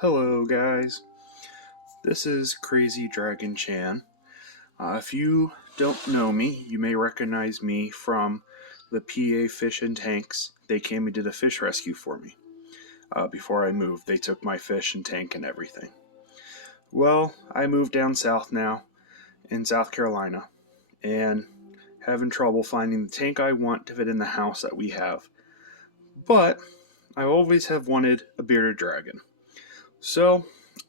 Hello guys, this is Crazy Dragon Chan. If you don't know me, you may recognize me from the PA Fish and Tanks. They came and did a fish rescue for me. Before I moved, they took my fish and tank and everything. Well, I moved down south now in South Carolina and having trouble finding the tank I want to fit in the house that we have. But I always have wanted a bearded dragon. So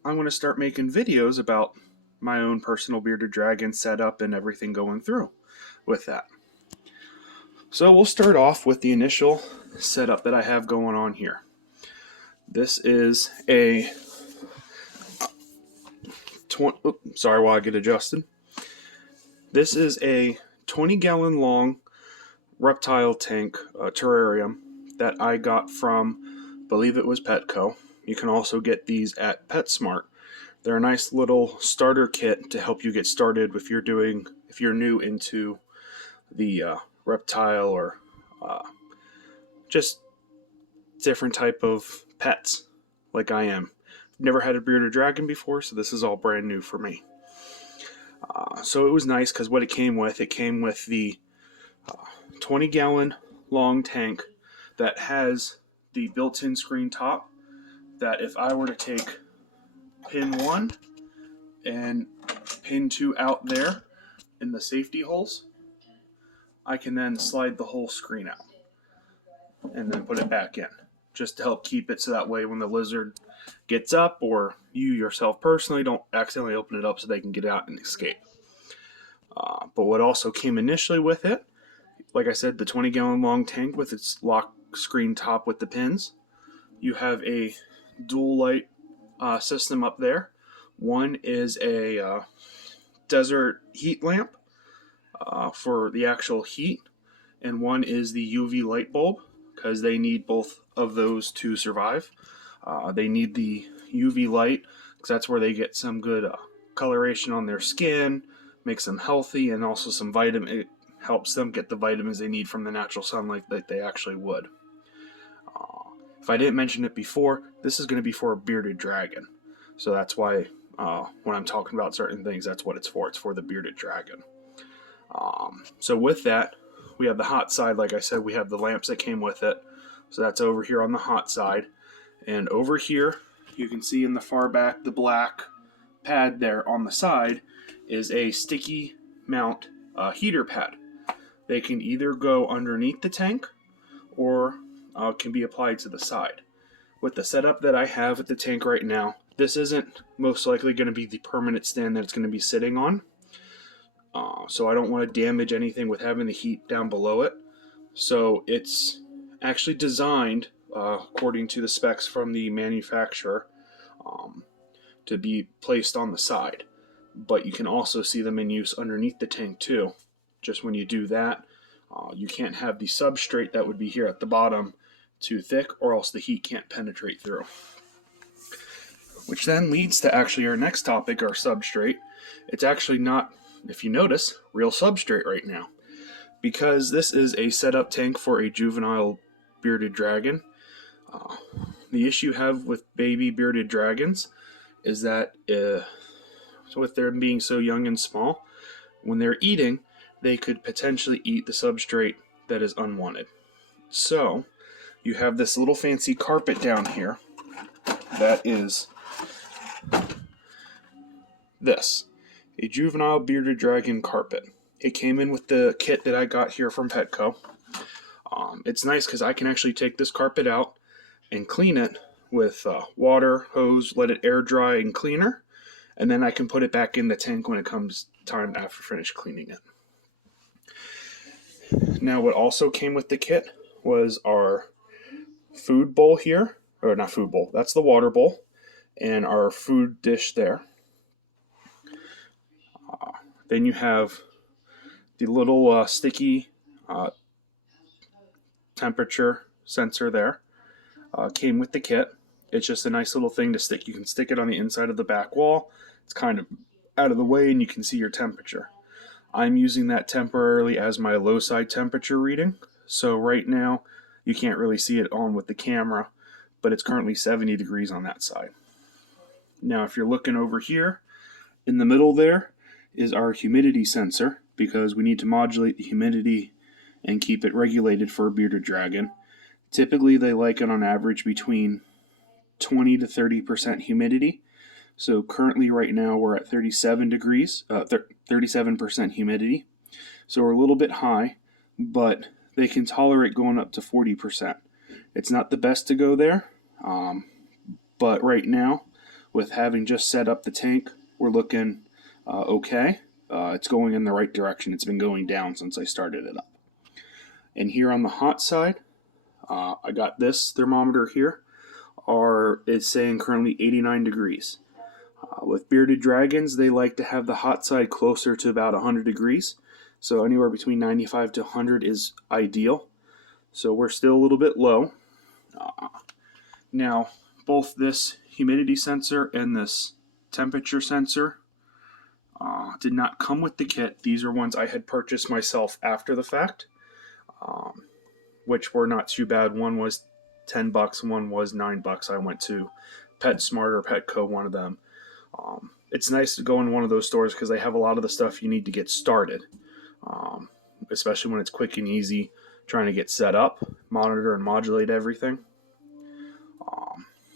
I'm going to start making videos about my own personal bearded dragon setup and everything going through with that. So we'll start off with the initial setup that I have going on here. This is a sorry while I get adjusted. This is a 20-gallon long reptile tank terrarium that I got from, I believe it was Petco. You can also get these at PetSmart. They're a nice little starter kit to help you get started if you're new into the reptile or just different type of pets like I am. I've never had a bearded dragon before, so this is all brand new for me. So it was nice because what it came with the 20-gallon long tank that has the built-in screen top that if I were to take pin 1 and pin 2 out there in the safety holes, I can then slide the whole screen out and then put it back in just to help keep it so that way when the lizard gets up or you yourself personally don't accidentally open it up so they can get out and escape. But what also came initially with it, like I said, the 20-gallon long tank with its lock screen top with the pins. You have a dual light system up there. One is a desert heat lamp for the actual heat, and one is the UV light bulb because they need both of those to survive. They need the UV light because that's where they get some good coloration on their skin, makes them healthy, and also some vitamin. It helps them get the vitamins they need from the natural sunlight that they actually would. If I didn't mention it before, this is going to be for a bearded dragon. So that's why when I'm talking about certain things, that's what it's for. It's for the bearded dragon. So with that, we have the hot side. Like I said, we have the lamps that came with it. So that's over here on the hot side. And over here, you can see in the far back, the black pad there on the side is a sticky mount heater pad. They can either go underneath the tank or can be applied to the side. With the setup that I have at the tank right now, this isn't most likely going to be the permanent stand that it's going to be sitting on. So I don't want to damage anything with having the heat down below it. So it's actually designed, according to the specs from the manufacturer, to be placed on the side. But you can also see them in use underneath the tank too. Just when you do that, you can't have the substrate that would be here at the bottom too thick, or else the heat can't penetrate through. Which then leads to actually our next topic, our substrate. It's actually not, if you notice, real substrate right now. Because this is a setup tank for a juvenile bearded dragon. The issue you have with baby bearded dragons is that with them being so young and small, when they're eating, they could potentially eat the substrate that is unwanted. So you have this little fancy carpet down here that is this, a juvenile bearded dragon carpet. It came in with the kit that I got here from Petco. It's nice because I can actually take this carpet out and clean it with water, hose, let it air dry and cleaner, and then I can put it back in the tank when it comes time after finish cleaning it. Now what also came with the kit was our food bowl here, or not food bowl, that's the water bowl, and our food dish there. Then you have the little sticky temperature sensor there. Came with the kit. It's just a nice little thing to stick. You can stick it on the inside of the back wall. It's kind of out of the way and you can see your temperature. I'm using that temporarily as my low side temperature reading. So right now you can't really see it on with the camera, but it's currently 70 degrees on that side. Now, if you're looking over here, in the middle there is our humidity sensor, because we need to modulate the humidity and keep it regulated for a bearded dragon. Typically, they like it on average between 20 to 30% humidity. So currently right now we're at 37 degrees, 37% humidity. So we're a little bit high, but they can tolerate going up to 40%. It's not the best to go there, but right now, with having just set up the tank, we're looking okay. It's going in the right direction. It's been going down since I started it up. And here on the hot side, I got this thermometer here. It's saying currently 89 degrees. With bearded dragons, they like to have the hot side closer to about 100 degrees. So anywhere between 95 to 100 is ideal. So we're still a little bit low. Now, both this humidity sensor and this temperature sensor did not come with the kit. These are ones I had purchased myself after the fact, which were not too bad. One was $10, one was $9. I went to PetSmart or Petco, one of them. It's nice to go in one of those stores because they have a lot of the stuff you need to get started, especially when it's quick and easy trying to get set up, monitor and modulate everything.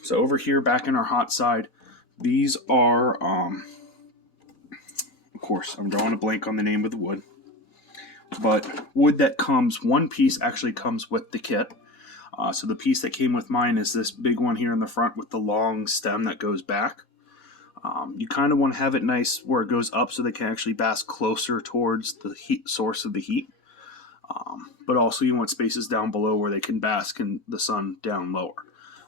So over here, back in our hot side, these are, of course, I'm drawing a blank on the name of the wood, but wood that comes, one piece actually comes with the kit. So the piece that came with mine is this big one here in the front with the long stem that goes back. You kind of want to have it nice where it goes up so they can actually bask closer towards the heat source of the heat. But also you want spaces down below where they can bask in the sun down lower.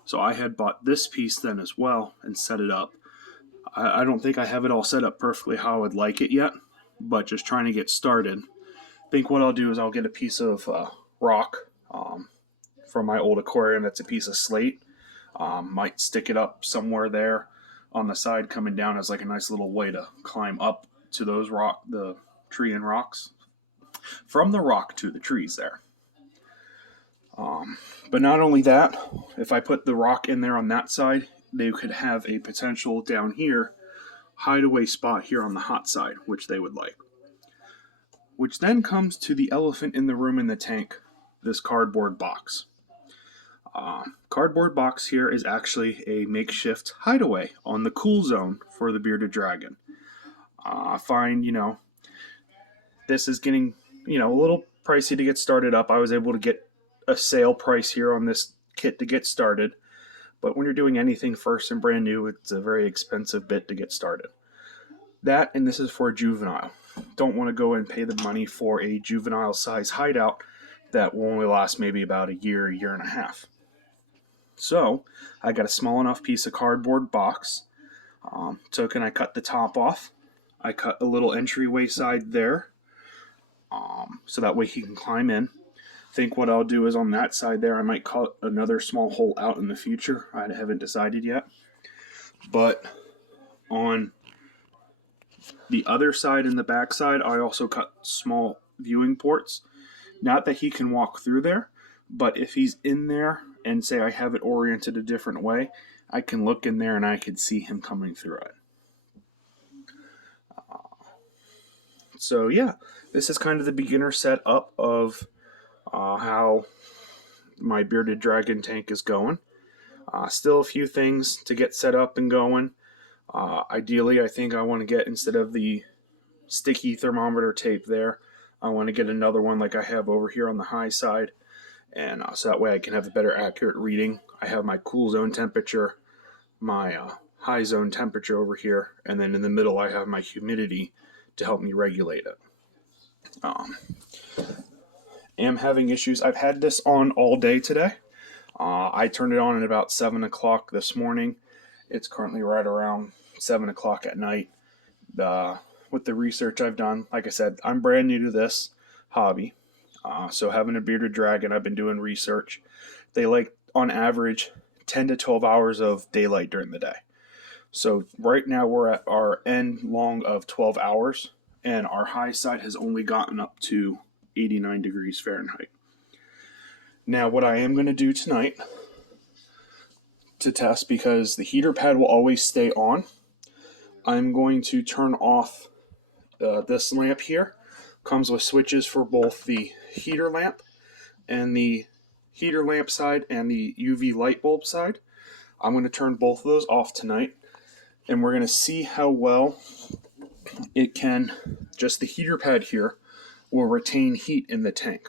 So I had bought this piece then as well and set it up. I don't think I have it all set up perfectly how I would like it yet, but just trying to get started. I think what I'll do is I'll get a piece of rock from my old aquarium that's a piece of slate. Might stick it up somewhere there on the side coming down as like a nice little way to climb up to those the tree and rocks. From the rock to the trees there. But not only that, if I put the rock in there on that side, they could have a potential down here hideaway spot here on the hot side, which they would like. Which then comes to the elephant in the room in the tank, this cardboard box. Cardboard box here is actually a makeshift hideaway on the cool zone for the bearded dragon. I find, this is getting, a little pricey to get started up. I was able to get a sale price here on this kit to get started. But when you're doing anything first and brand new, it's a very expensive bit to get started. That, and this is for a juvenile. Don't want to go and pay the money for a juvenile size hideout that will only last maybe about a year and a half. So I got a small enough piece of cardboard box. I cut the top off. I cut a little entryway side there, so that way he can climb in. I think what I'll do is on that side there, I might cut another small hole out in the future. I haven't decided yet. But on the other side and the back side, I also cut small viewing ports. Not that he can walk through there, but if he's in there and say I have it oriented a different way, I can look in there and I can see him coming through it. So yeah, this is kind of the beginner setup of how my bearded dragon tank is going. Still a few things to get set up and going. Ideally, I think I want to get, instead of the sticky thermometer tape there, I want to get another one like I have over here on the high side, and so that way I can have a better accurate reading. I have my cool zone temperature, my high zone temperature over here, and then in the middle I have my humidity to help me regulate it. Am having issues. I've had this on all day today. I turned it on at about 7 o'clock this morning. It's currently right around 7 o'clock at night. With the research I've done, like I said, I'm brand new to this hobby. So having a bearded dragon, I've been doing research. They like, on average, 10 to 12 hours of daylight during the day. So right now we're at our end long of 12 hours, and our high side has only gotten up to 89 degrees Fahrenheit. Now what I am going to do tonight to test, because the heater pad will always stay on, I'm going to turn off this lamp here. Comes with switches for both the heater lamp and the heater lamp side and the UV light bulb side. I'm going to turn both of those off tonight, and we're going to see how well it can, just the heater pad here, will retain heat in the tank.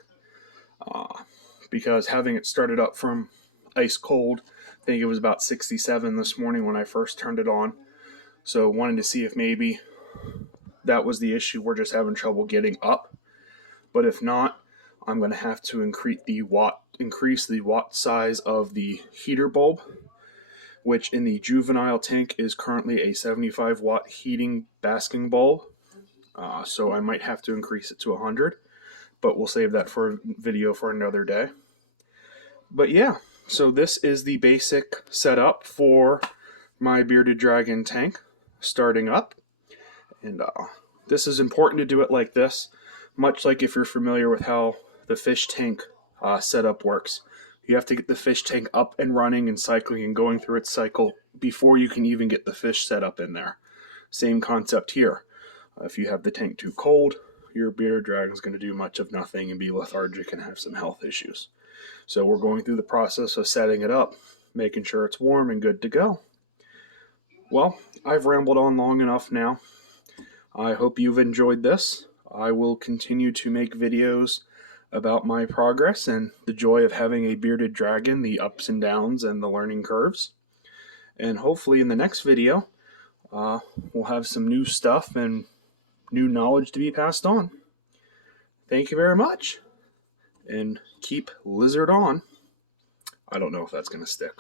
Because having it started up from ice cold, I think it was about 67 this morning when I first turned it on. So wanted to see if maybe that was the issue, we're just having trouble getting up. But if not, I'm going to have to increase the watt size of the heater bulb, which in the juvenile tank is currently a 75 watt heating basking bulb. So I might have to increase it to 100, but we'll save that for a video for another day. But yeah, so this is the basic setup for my bearded dragon tank starting up. And this is important to do it like this, much like if you're familiar with how the fish tank setup works. You have to get the fish tank up and running and cycling and going through its cycle before you can even get the fish set up in there. Same concept here. If you have the tank too cold, your bearded dragon is going to do much of nothing and be lethargic and have some health issues. So we're going through the process of setting it up, making sure it's warm and good to go. Well, I've rambled on long enough now. I hope you've enjoyed this. I will continue to make videos about my progress and the joy of having a bearded dragon, the ups and downs and the learning curves. And hopefully in the next video, we'll have some new stuff and new knowledge to be passed on. Thank you very much, and keep lizard on. I don't know if that's going to stick.